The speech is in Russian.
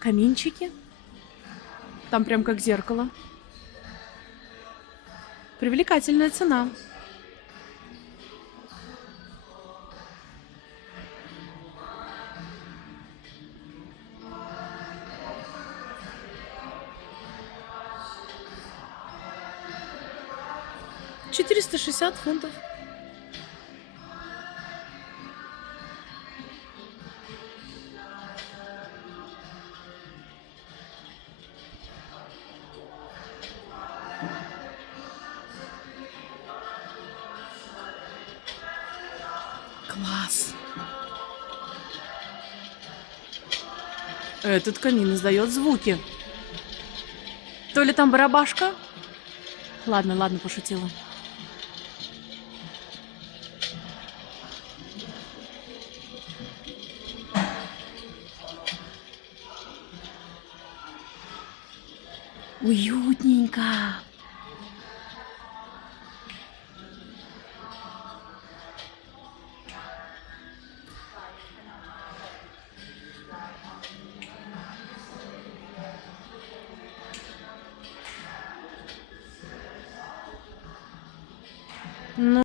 Каминчики. Там прям как зеркало. Привлекательная цена. $460. Класс. Этот камин издает звуки. То ли там барабашка? Ладно, ладно, пошутила. Уютненько. Ну,